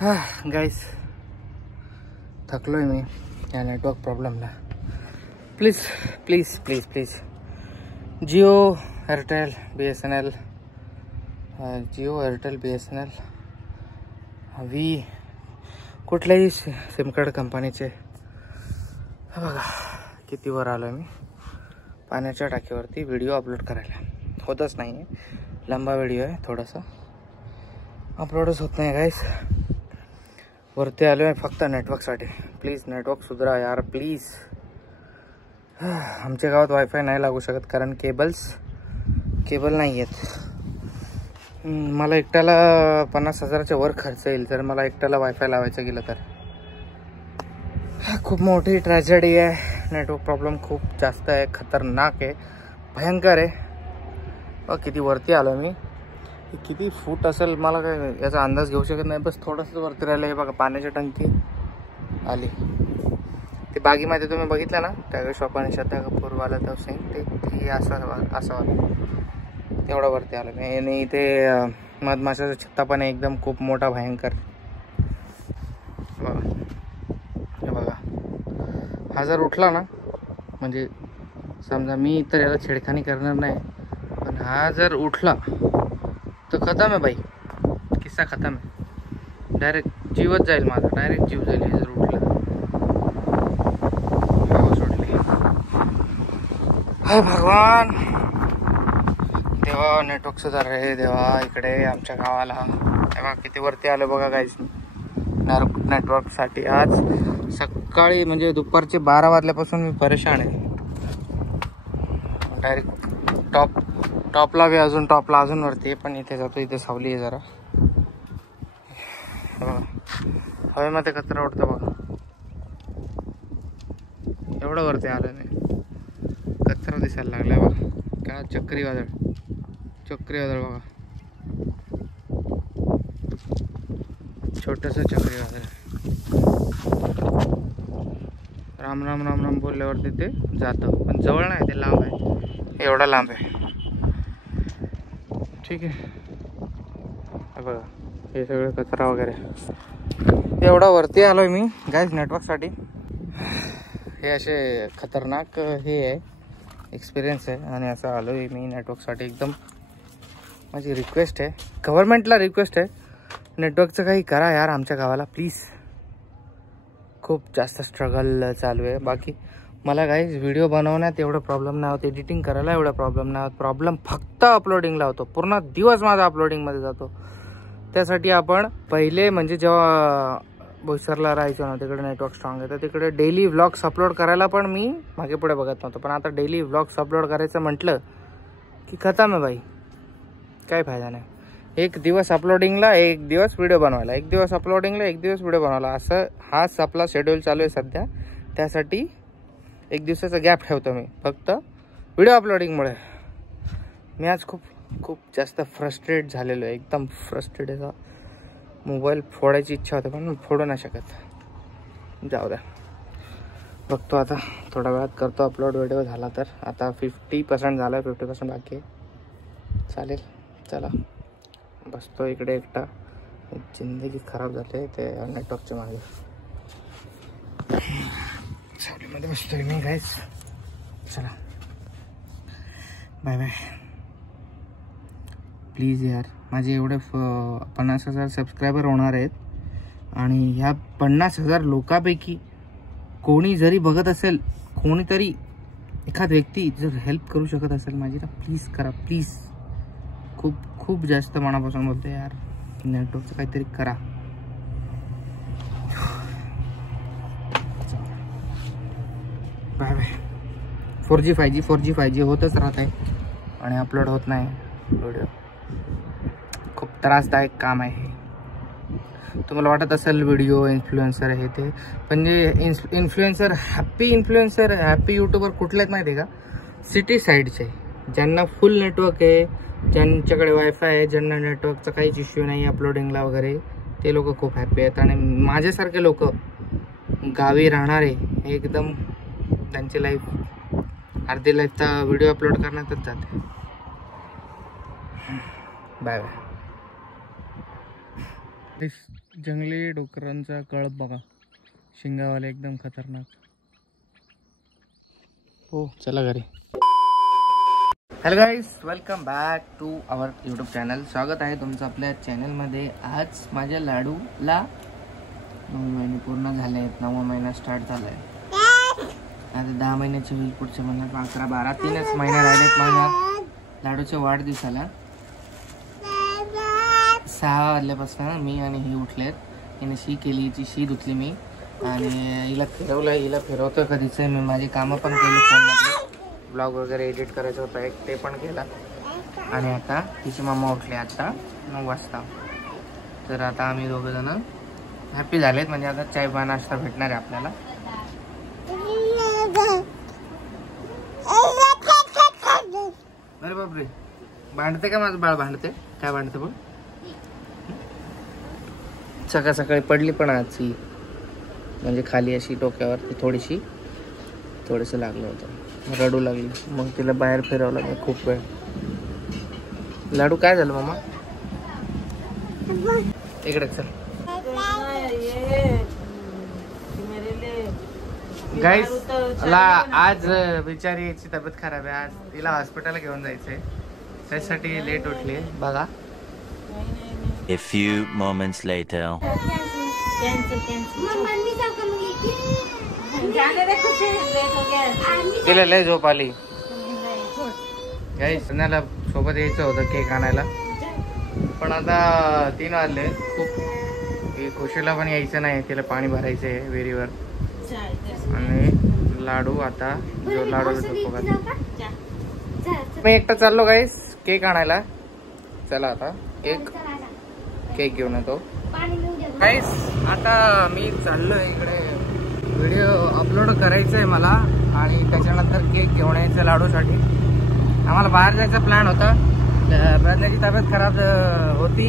Guys थकलोय मी या नेटवर्क प्रॉब्लेमला. Please please please please Jio Airtel BSNL, Jio Airtel BSNL Vi कुठल्याही सिम कार्ड कंपनीचे. बघा किती वर आलो मी पाण्याच्या टाकीवरती व्हिडिओ अपलोड करायला. होतच नाही आहे, लंबा व्हिडिओ आहे, थोडासा अपलोडच होत नाही गाईस. वरती आलो आहे फक्त नेटवर्कसाठी. प्लीज नेटवर्क सुधरा यार प्लीज. आमच्या गावात वायफाय नाही लागू शकत कारण केबल नाही आहेत. मला एकट्याला 50,000च्या वर खर्च येईल जर मला एकट्याला वायफाय लावायचं गेलं तर. खूप मोठी ट्रॅजेडी आहे. नेटवर्क प्रॉब्लेम खूप जास्त आहे, खतरनाक आहे, भयंकर आहे. किती वरती आलो मी, किती फूट असेल मला काय याचा अंदाज घेऊ शकत नाही. बस थोडंसं वरती राहिलं. हे बघा पाण्याची टंकी आली. ते बागीमध्ये तुम्ही बघितलं ना त्या शॉपाने श्रद्धा कपूरवाला तो सिंग ते असं तेवढं वरती आलं मी. आणि इथे मधमाशाचा छत्ता पण आहे एकदम खूप मोठा भयंकर. बघा हे बघा, हा जर उठला ना म्हणजे समजा मी तर याला छेडखानी करणार नाही, पण हा जर उठला तर खतम आहे बाई, किस्सा खतम आहे. डायरेक्ट जीवच जाईल माझा, डायरेक्ट जीव जाईल हे जर उठला. सोडली. हाय भगवान देवा, नेटवर्क सुधार रे देवा इकडे आमच्या गावाला. तेव्हा किती वरती आलो बघा गाईस नेटवर्कसाठी. आज सकाळी म्हणजे दुपारचे 12 वाजल्यापासून मी परेशान आहे. डायरेक्ट टॉपला बी अजून वरती आहे, पण इथे जातो. इथे सावली आहे जरा. हवेमध्ये कचरा उडतो बघा. एवढं वरती आलं नाही, कचरा दिसायला लागला बघा. काय चक्रीवादळ बघा, छोटंसं चक्रीवादळ. राम राम राम राम बोलल्यावरती ते जातं, पण जवळ नाही, ते लांब आहे, एवढा लांब आहे. ठीक आहे बघा हे सगळं कचरा वगैरे. एवढा वरती आलोय मी गाईज नेटवर्कसाठी. हे असे खतरनाक हे आहे एक्सपिरियन्स आहे. आणि असं आलोय मी नेटवर्कसाठी. एकदम माझी रिक्वेस्ट आहे, गव्हर्नमेंटला रिक्वेस्ट आहे, नेटवर्कचं काही करा यार आमच्या गावाला प्लीज. खूप जास्त स्ट्रगल चालू आहे. बाकी मला गाईज व्हिडिओ बनवण्यात एवढं प्रॉब्लेम नाही होत, एडिटिंग करायला एवढा प्रॉब्लेम नाही होत. प्रॉब्लेम फक्त अपलोडिंगला होतो. पूर्ण दिवस माझा अपलोडिंगमध्ये जातो. त्यासाठी आपण पहिले म्हणजे जेव्हा बोईसरला राहायचो ना तिकडे नेटवर्क स्ट्रॉंग आहे, तर तिकडे डेली व्लॉग्स अपलोड करायला पण मी मागे पुढे बघत नव्हतो. पण आता डेली व्लॉग्स अपलोड करायचं म्हटलं की खतम आहे बाई, काही फायदा नाही. एक दिवस अपलोडिंगला, एक दिवस व्हिडिओ बनवायला, एक दिवस अपलोडिंगला, एक दिवस व्हिडिओ बनवायला, असं हाच आपला शेड्यूल चालू आहे सध्या. त्यासाठी एक दिवसाचा गॅप ठेवतो मी फक्त व्हिडिओ अपलोडिंगमुळे. मी आज खूप जास्त फ्रस्ट्रेट झालेलो आहे, एकदम फ्रस्ट्रेट आहे. मोबाईल फोडायची इच्छा होते पण फोडू नाही शकत. जाऊ द्या, बघतो आता थोड्या वेळात करतो अपलोड व्हिडिओ. झाला तर आता 50% झाला आहे, 50% बाकी आहे. चालेल चला, बसतो इकडे एकटा. जिंदगी खराब झाली ते नेटवर्कच्या मागे. सावलीमध्ये बसतोय मी गाईस. चला बाय बाय. प्लीज यार, माझे एवढे 50,000 सबस्क्रायबर होणार आहेत आणि ह्या 50,000 लोकांपैकी कोणी जरी बघत असेल, कोणीतरी एखाद व्यक्ती जर हेल्प करू शकत असेल माझी, तर प्लीज करा प्लीज. खूप जास्त मनापासून बोलते यार, नेटवर्कचं काहीतरी करा. Bye bye. 4G 5G होतच राहत आहे आणि अपलोड होत नाही व्हिडिओ. खूप त्रासदायक काम आहे. तुम्हाला वाटत असेल व्हिडिओ इन्फ्लुएन्सर आहे ते, पण जे इन्फ्लुएन्सर हॅपी यूट्यूबर कुठले आहेत माहिती आहे का? सिटी साईडचे, ज्यांना फुल नेटवर्क आहे, ज्यांच्याकडे वायफाय आहे, ज्यांना नेटवर्कचा काहीच इश्यू नाही अपलोडिंगला वगैरे, ते लोक खूप हॅपी आहेत. आणि माझ्यासारखे लोक गावी राहणारे एकदम त्यांची लाईफ अर्धी लाईफ तर व्हिडिओ अपलोड करण्यातच जाते. Bye bye. जंगली डुकरांचा कळप बघा, शिंगावाले एकदम खतरनाक. हो चला घरी. Hello guys, welcome back to our YouTube channel. स्वागत आहे तुमचं आपल्या चॅनलमध्ये. आज माझ्या लाडूला 9 महिने पूर्ण झाले आहेत. 9वा महिना स्टार्ट झाला आहे. आता 10 महिन्याची होईल पुढच्या महिन्यात. 11, 12, 3च महिने राहिलेत माझ्या लाडूच्या वाढदिवसाला. 6 वाजल्यापासून मी आणि ही उठलेत. हिने शी केली, हिची शी धुतली मी आणि हिला फिरवलं. हिला फिरवतो कधीच मी. माझी कामं पण केली फोनमध्ये, ब्लॉग वगैरे एडिट करायचं होतं एक, ते पण केलं. आणि आता तिची मम्मा उठली आता 9 वाजता. तर आता आम्ही दोघं जण हॅप्पी झालेत, म्हणजे आता चाय पा नाश्ता भेटणार आहे आपल्याला. अरे बापरे, भांडते का माझं बाळ? भांडते काय? भांडते बघ. सकाळ सकाळी पडली पण आजची, म्हणजे खाली अशी डोक्यावरती थोडंसं लागलं होतं, रडू लागली. मग तिला बाहेर फिरवलं मी खूप वेळ. लाडू काय झालं मामा? इकडे चल. गाईस, आज बिचारीची तब्येत खराब आहे. आज तिला हॉस्पिटलला घेऊन जायचंय, त्यासाठी लेट उठली बघा. A few moments later. तिला लय झोप आली. गाईस, त्यांना सोबत यायचं होतं केक आणायला, पण आता 3 वाजले खूप. खुशीला पण यायचं नाही, तिला पाणी भरायचंय विहिरीवर. आणि लाडू आता जो लाडूला झोप बघा. मी एकटा चाललो गाईस केक आणायला. चला आता केक घेऊन येतो. गाईस, आता मी चाललोय इकडे. व्हिडिओ अपलोड करायचा आहे मला आणि त्याच्यानंतर केक घेऊन यायचं लाडूसाठी. आम्हाला बाहेर जायचा प्लॅन होता. प्रज्ञाची तब्येत खराब होती,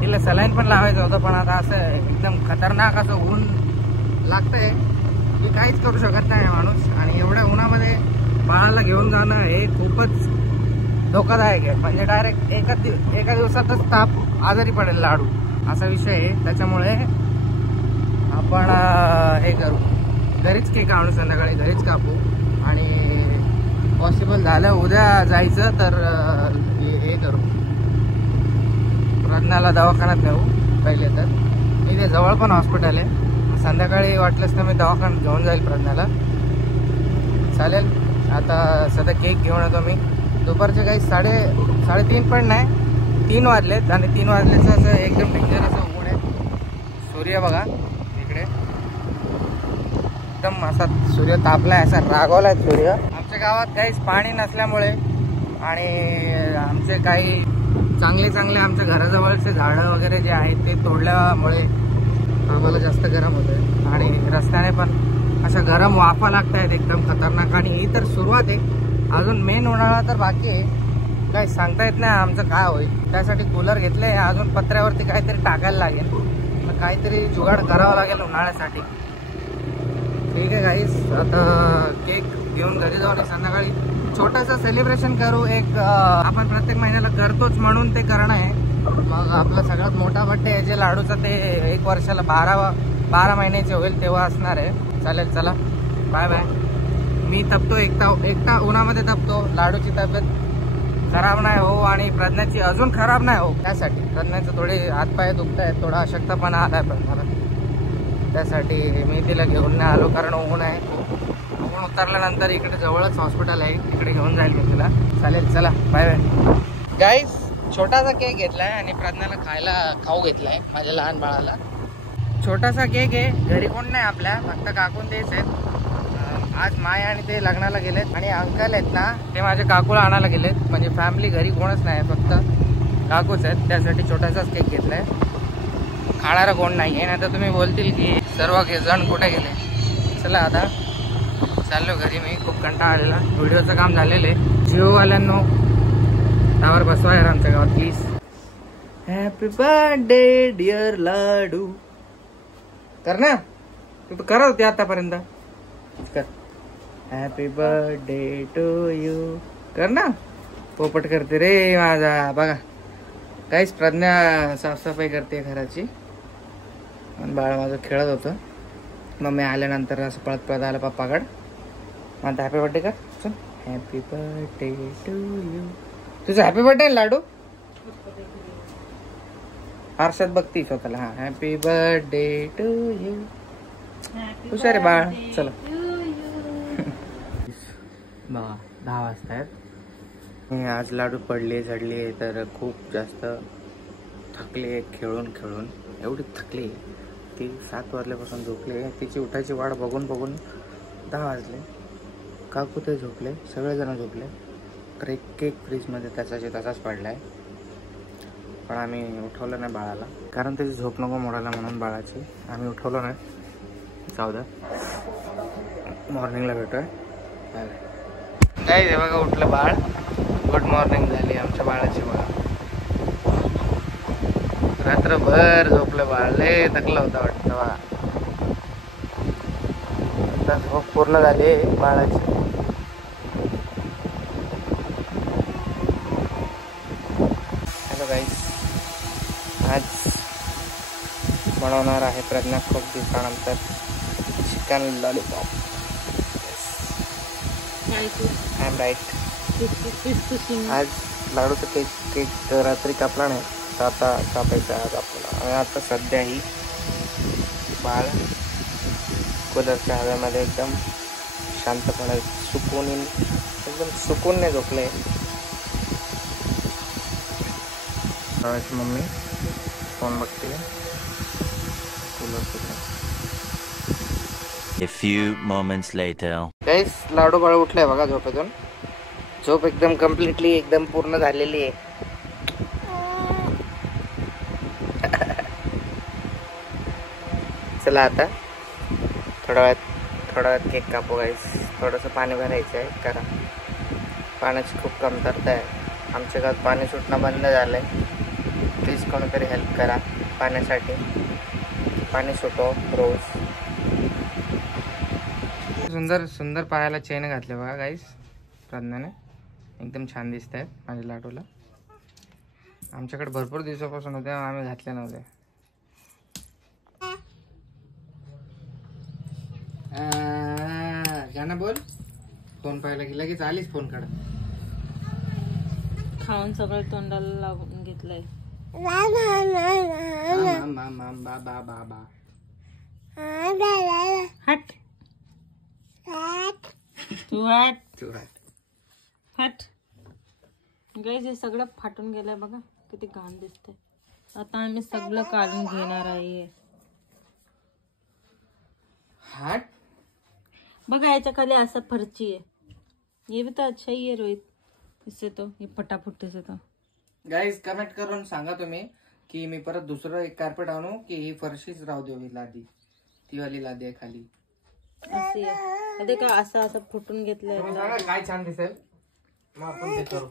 तिला सलाईन पण लावायचं होतं. पण आता असं एकदम खतरनाक असं ऊन लागतंय की काहीच करू शकत नाही माणूस. आणि एवढ्या उन्हामध्ये बाळाला घेऊन जाणं हे खूपच धोकादायक आहे. म्हणजे डायरेक्ट एका दिवसातच ताप आजारी पडेल लाडू, असा विषय आहे. त्याच्यामुळे आपण हे करू, घरीच केक आणू, संध्याकाळी घरीच कापू. आणि पॉसिबल झालं उद्या जायचं तर हे करू, प्रज्ञाला दवाखान्यात नेऊ पहिले. तर इथे जवळ पण हॉस्पिटल आहे. संध्याकाळी वाटलंच तर मी दवाखान्यात घेऊन जाईल प्रज्ञाला. चालेल. आता सध्या केक घेऊन येतो मी. दुपारचे काही 3:30 पण नाही, 3 वाजलेत. आणि 3 वाजल्याचं असं एकदम डेंजर असं ऊन आहे. सूर्य बघा इकडे एकदम असा सूर्य तापलाय, असा रागवलाय सूर्य. आमच्या गावात काहीच पाणी नसल्यामुळे आणि आमचे काही चांगले आमच्या घराजवळचे झाडं वगैरे जे आहेत ते तोडल्यामुळे आम्हाला जास्त गरम होतंय. आणि रस्त्याने पण अशा गरम वाफा लागत आहेत एकदम खतरनाक. आणि ही तर सुरुवात आहे, अजून मेन उन्हाळा तर बाकी आहे. काही सांगता येत नाही आमचं काय होईल. त्यासाठी कूलर घेतले. अजून पत्र्यावरती काहीतरी टाकायला लागेल, काहीतरी जुगाड करावं लागेल उन्हाळ्यासाठी. ठीक आहे गाईस, आता केक घेऊन घरी जाऊन संध्याकाळी छोटासा सेलिब्रेशन करू. एक आपण प्रत्येक महिन्याला करतोच म्हणून ते करणं आहे. मग आपला सगळ्यात मोठा बड्डे आहे जे लाडूचा, ते 1 वर्षाला 12 महिन्याचे होईल तेव्हा असणार आहे. चालेल, चला बाय बाय. मी तपतो एकटा उन्हामध्ये तपतो. लाडूची तब्येत खराब नाही हो आणि प्रज्ञाची अजून खराब नाही हो. त्यासाठी प्रज्ञाचे थोडे हातपाय दुखत आहेत, थोडा अशक्तपणा आलाय प्रज्ञाला. त्यासाठी मी तिला घेऊन नाही आलो, कारण ऊन आहे. ऊन उतरल्यानंतर इकडे जवळच हॉस्पिटल आहे, तिकडे घेऊन जाईल मी तिला. चालेल, चला बाय बाय. गाईस, छोटासा केक घेतलाय आणि प्रज्ञाला खाऊ घेतलाय, माझ्या लहान बाळाला. छोटासा केक आहे, घरी कोण नाही आपल्या, फक्त काकून तेच आहेत. आज माय आणि ते लग्नाला गेलेत. आणि अंकल आहेत ना, ते माझ्या काकूला आणायला गेलेत. म्हणजे फॅमिली घरी कोणच नाही, फक्त काकूच आहेत. त्यासाठी छोटासाच केक घेतलाय. खाणारा कोण नाही आहे, नाही तर तुम्ही बोलतील की सर्व जण कुठे गेले. चला आता चाललो घरी. मी खूप कंटाळा आलेला. व्हिडिओचं काम झालेलं आहे. जिओवाल्यांनो टावर बसवा यार आमच्या गावात please. Happy birthday dear Ladoo. कर ना, तू करत होती आतापर्यंत. कर. Happy birthday to you. कर ना. पोपट करते रे माझा. बघा काहीच प्रज्ञा साफसफाई करते घराची. आणि बाळ माझं खेळत होतं. मम्मी आल्यानंतर असं पळत पळत आलं पप्पाकडं. म्हणता हॅपी बर्थडे कर. चल हॅपी बर्थडे टू यू. तुझं हॅपी बर्थडे लाडू. आरशात बघती स्वतःला. हा हॅपी बर्थडे टू यू. हुशार आहे बाळ. चला 10 वाजता आहेत. आज लाडू पडले झडले तर खूप जास्त थकले खेळून खेळून. एवढी थकली ती 7 वाजल्यापासून झोपली. तिची उठायची वाट बघून बघून 10 वाजले. काकू ते झोपले, सगळेजण झोपले. तर एक केक फ्रीजमध्ये त्याचाची तसाच पडला आहे. पण आम्ही उठवलं नाही बाळाला, कारण त्याची झोप नको मोडायला म्हणून बाळाची आम्ही उठवलं नाही. जाऊ द्या, मॉर्निंगला भेटूया. काय बघा उठलं बाळ. गुड मॉर्निंग झाली आमच्या बाळाची. बघा रात्रभर झोपलं बाळ. लय थकलं होतं वाटतं बा. आता झोप पूर्ण झाली बाळाची. हॅलो गाईस, आज बनवणार आहे प्रज्ञा खूप दिवसानंतर chicken lollipop. I am right. आज लाडूचा केक रात्री कापला नाही, तर आता कापायचा आज आपल्याला. आणि आता सध्या ही बाळ कूलरच्या हव्यामध्ये एकदम शांतपणे एकदम सुकूनने झोपले. बाळाची मम्मी फोन बघते. A few moments later. गाईस, लाडू बाळ उठलाय बघा झोपेतून. झोप एकदम कम्प्लिटली एकदम पूर्ण झालेली आहे. चला आता थोड्या वेळात केक कापू गाईस. थोडंसं पाणी भरायचं आहे, कारण पाण्याची खूप कमतरता आहे. आमच्या गावात पाणी सुटणं बंद झालं आहे. प्लीज कोणीतरी हेल्प करा पाण्यासाठी. पाणी सुटो रोज. सुंदर सुंदर पायाला चेन घातले बघा गाईस प्रज्ञाने. एकदम छान दिसत आहेत माझ्या लाडूला. आमच्याकडे भरपूर दिवसापासून होते, आम्ही घातले नव्हते. गाणं बोल. फोन पाहायला की लगेच आलीच फोन काढ. खाऊन सगळं तोंडाला लागून घेतलंय. हट तू हट. गाईस, हे सगळं फाटून गेलंय बघा, किती घाण दिसतंय. आता आम्ही सगळं काढून घेणार आहे. हट बघा, याच्या खाली असं फरची आहे. ये भी तो अच्छा ही है रोहित. इससे तो ये फटाफट से तो. गाईज कमेंट करून सांगा तुम्ही की मी परत दुसरं एक कार्पेट आणू की ही फरशीच राहू देऊ. ही लादी, ती वाली लादी आहे खाली. असे आहे का, असं असं फुटून घेतलंय. सांगा काय छान दिसेल, मग आपण ते करू.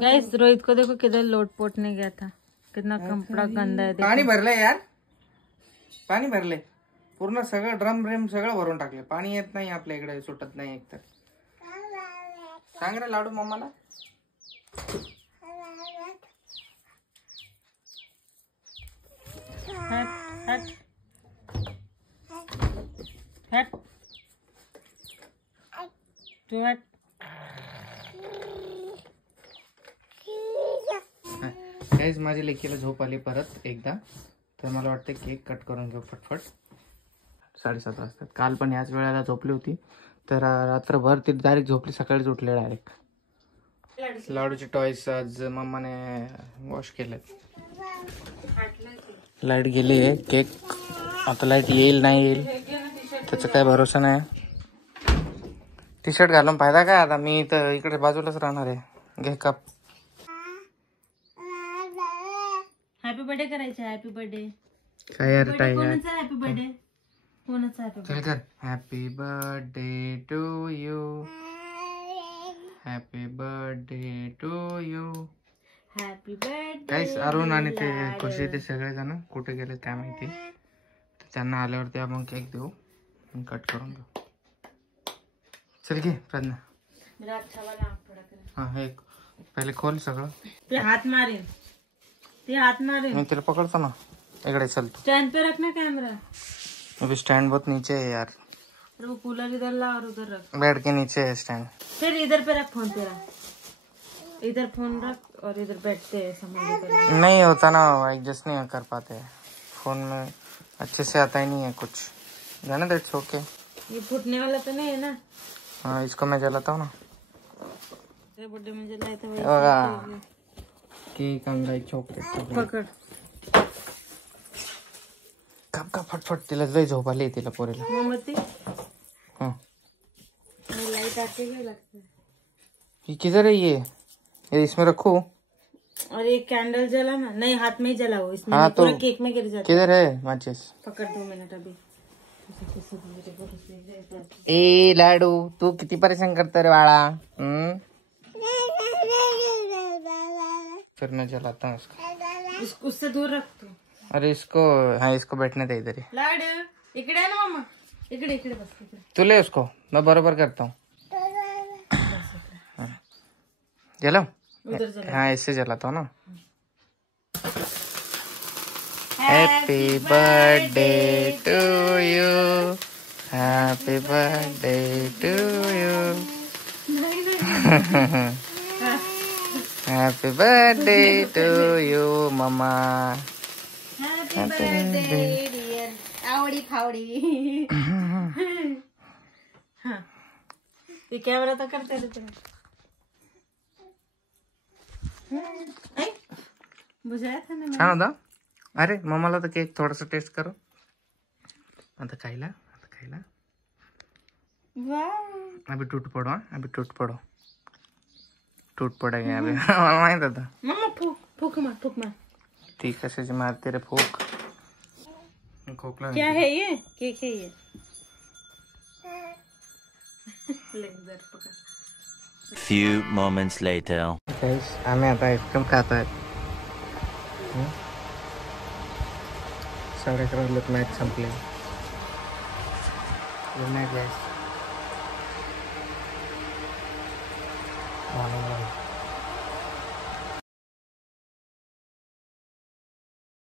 गाइस, रोहित को देखो किधर लोटपोट नहीं गया था. कितना कपड़ा गंदा है. पाणी भरलंय यार, पाणी भरले पूर्ण. सगळं ड्रम सगळं भरून टाकले. पाणी येत नाही आपल्या इकडे, सुटत नाही एकतर. सांग रे लाडू मम्माला. हट हट हट तू हट. गाईज, माझ्या लेकीला झोप आली परत एकदा, तर मला वाटतं केक कट करून घेऊ फटफट. 7:30 वाजतात. काल पण याच वेळेला झोपली होती, तर रात्रभर ती डायरेक्ट झोपली, सकाळीच उठले डायरेक्ट. लाडूचे टॉयस आज मम्माने वॉश केले. लाईट गेली आहे. केक आता लाईट येईल नाही येईल त्याचा काय भरोसा नाही. टी शर्ट घालून फायदा काय आता. मी तर इकडे बाजूलाच राहणार आहे. घे कप. हॅपी बर्थडे करायचं. हॅपी बर्थडे काय यार टाइम. कोणाचा हॅपी बर्थडे. कोणाचा हॅपी चल कर. Happy birthday to you. Happy birthday to you. Happy birthday. काहीच अरुण आणि ते खुशी ते सगळेजण कुठे गेले काय माहिती. त्यांना आल्यावरती आपण केक देऊ आणि कट करून घेऊ. चल घे प्रज्ञा. हा हे पहिले खोल सगळं. ते हाथ मारेन, ते हाथ मारेन. मैं तेरे पकड़ता ना. इकडे चल तू. स्टैंड पे रखना कैमरा. अभी स्टैंड बहुत नीचे है यार. वो कूलर इधर ला और उधर रख. बेड के नीचे है स्टैंड. फिर इधर पे रख फोन तेरा. इधर फोन रख और इधर बैठते हैं समझ. नहीं होता ना, एडजस्ट नहीं कर पाते. फोन में अच्छे से आता ही नहीं है कुछ. जाना दैट्स ओके. ये फूटने वाला तो नहीं है ना. हाँ इसको मैं जलाता हूँ ना. बर्थडे में जलाए थे बघा की कंगाई चॉकलेट पकड़. कब का फटफट तिला लय झोप आली तिला पोरीला. मोमबत्ती. हाँ लाइट आके क्या लगता है. ये किधर है ये इसमें रखो. और एक कैंडल जला ना. नहीं हाथ में ही जलाओ इसमें. हाँ, पूरा तो केक में गिर जाता. किधर है माचिस. पकड़ 2 मिनट अभी. ए लाडू तू किती परेशान करता रे बाळा. फिर मैं जलाता हूँ इसको. उससे दूर रख तू. अरे इसको, हाँ इसको बैठने दे इधर ही. लाडू इकडे आहे ना मामा. इकडे इकडे बस इकडे. तू ले उसको, मैं बराबर करता हूँ. जलाओ. उधर जला. हाँ इससे जलाता हूँ ना. Happy birthday to you. Happy birthday to you. Happy birthday to you mamma. Happy birthday dear. आवडी फावडी. हाँ ये कैमरा तो करते थे. बुझाया था ना. छान होता. अरे मम्माला तर केक थोडासा टेस्ट करो. आता खायला. वाह. अभी टूट पडो. हाँ अभी टूट पडो. टूट पडेगा अभी. मला माहित होता. मम्मा फूक मार. ती कशाची मारते रे फूक. खोकला. क्या है ये. केक है ये. लेकर पकड़. Few moments later. गाइस आम्ही आता आईस्क्रीम खात आहेत. 11:30 मॅच संपली. Good night guys.